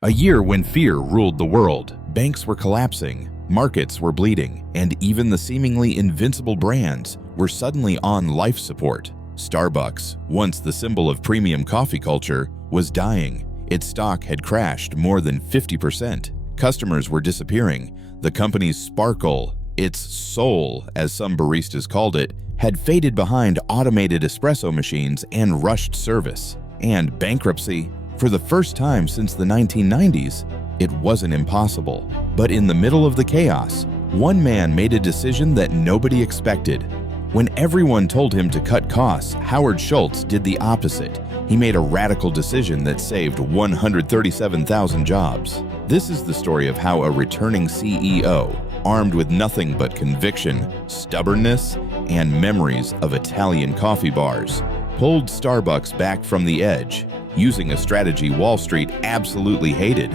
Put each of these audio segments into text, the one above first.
A year when fear ruled the world, banks were collapsing, markets were bleeding, and even the seemingly invincible brands were suddenly on life support. Starbucks, once the symbol of premium coffee culture, was dying. Its stock had crashed more than 50%. Customers were disappearing. The company's sparkle, its soul, as some baristas called it, had faded behind automated espresso machines and rushed service. And bankruptcy, for the first time since the 1990s, it wasn't impossible. But in the middle of the chaos, one man made a decision that nobody expected. When everyone told him to cut costs, Howard Schultz did the opposite. He made a radical decision that saved 137,000 jobs. This is the story of how a returning CEO, armed with nothing but conviction, stubbornness, and memories of Italian coffee bars, pulled Starbucks back from the edge, using a strategy Wall Street absolutely hated.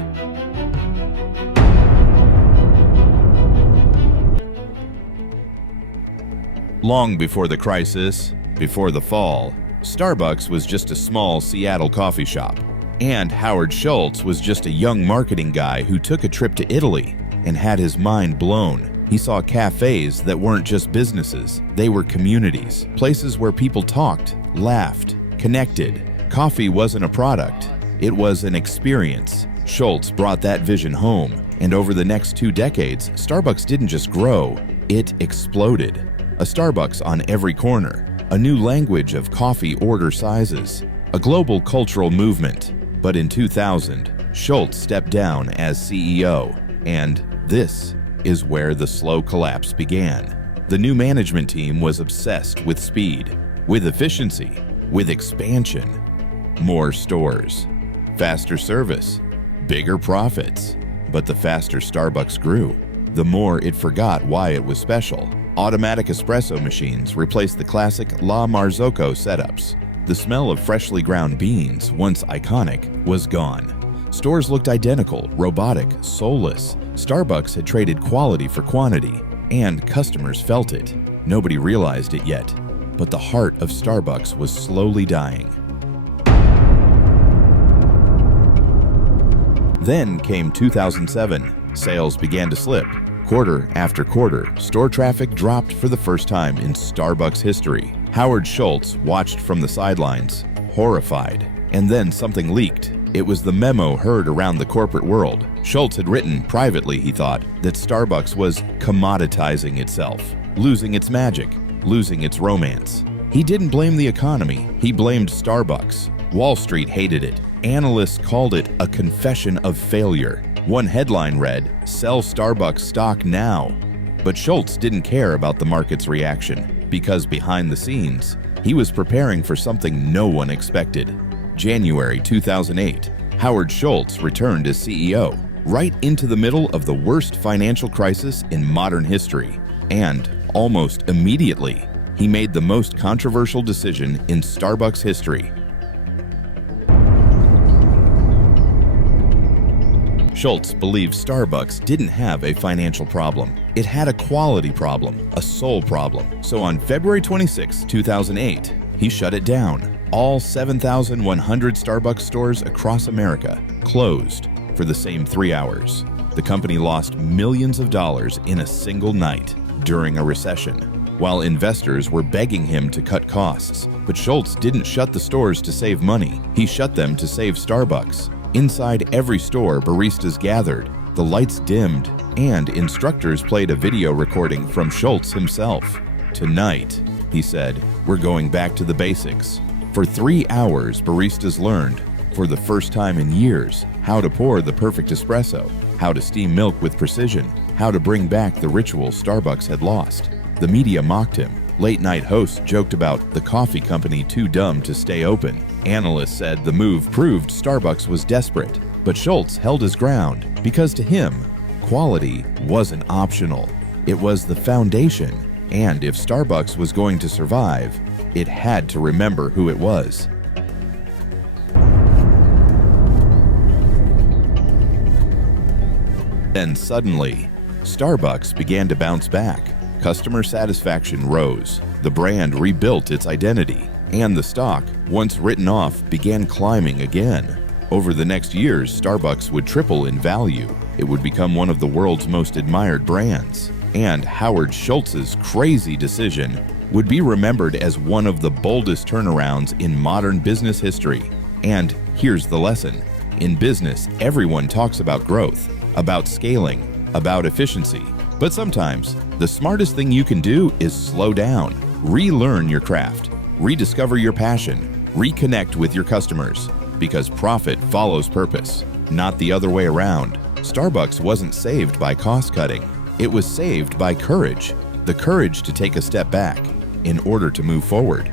Long before the crisis, before the fall, Starbucks was just a small Seattle coffee shop. And Howard Schultz was just a young marketing guy who took a trip to Italy and had his mind blown. He saw cafes that weren't just businesses, they were communities, places where people talked, laughed, connected. Coffee wasn't a product, it was an experience. Schultz brought that vision home, and over the next 2 decades, Starbucks didn't just grow, it exploded. A Starbucks on every corner, a new language of coffee order sizes, a global cultural movement. But in 2000, Schultz stepped down as CEO, and this is where the slow collapse began. The new management team was obsessed with speed, with efficiency, with expansion. More stores, faster service, bigger profits. But the faster Starbucks grew, the more it forgot why it was special. Automatic espresso machines replaced the classic La Marzocco setups. The smell of freshly ground beans, once iconic, was gone. Stores looked identical, robotic, soulless. Starbucks had traded quality for quantity, and customers felt it. Nobody realized it yet, but the heart of Starbucks was slowly dying. Then came 2007. Sales began to slip. Quarter after quarter, store traffic dropped for the first time in Starbucks history. Howard Schultz watched from the sidelines, horrified. And then something leaked. It was the memo heard around the corporate world. Schultz had written, privately he thought, that Starbucks was commoditizing itself, losing its magic, losing its romance. He didn't blame the economy, he blamed Starbucks. Wall Street hated it. Analysts called it a confession of failure. One headline read, "Sell Starbucks stock now." But Schultz didn't care about the market's reaction, because behind the scenes, he was preparing for something no one expected. January 2008, Howard Schultz returned as CEO, right into the middle of the worst financial crisis in modern history. And, almost immediately, he made the most controversial decision in Starbucks history. Schultz believed Starbucks didn't have a financial problem. It had a quality problem, a soul problem. So on February 26, 2008, he shut it down. All 7,100 Starbucks stores across America closed for the same 3 hours. The company lost millions of dollars in a single night during a recession, while investors were begging him to cut costs. But Schultz didn't shut the stores to save money. He shut them to save Starbucks. Inside every store, baristas gathered, the lights dimmed, and instructors played a video recording from Schultz himself. "Tonight," he said, "we're going back to the basics." For 3 hours, baristas learned, for the first time in years, how to pour the perfect espresso, how to steam milk with precision, how to bring back the ritual Starbucks had lost. The media mocked him. Late-night hosts joked about the coffee company too dumb to stay open. Analysts said the move proved Starbucks was desperate. But Schultz held his ground because to him, quality wasn't optional. It was the foundation. And if Starbucks was going to survive, it had to remember who it was. Then suddenly, Starbucks began to bounce back. Customer satisfaction rose, the brand rebuilt its identity, and the stock, once written off, began climbing again. Over the next years, Starbucks would triple in value. It would become one of the world's most admired brands. And Howard Schultz's crazy decision would be remembered as one of the boldest turnarounds in modern business history. And here's the lesson. In business, everyone talks about growth, about scaling, about efficiency. But sometimes, the smartest thing you can do is slow down, relearn your craft, rediscover your passion, reconnect with your customers, because profit follows purpose, not the other way around. Starbucks wasn't saved by cost-cutting. It was saved by courage, the courage to take a step back in order to move forward.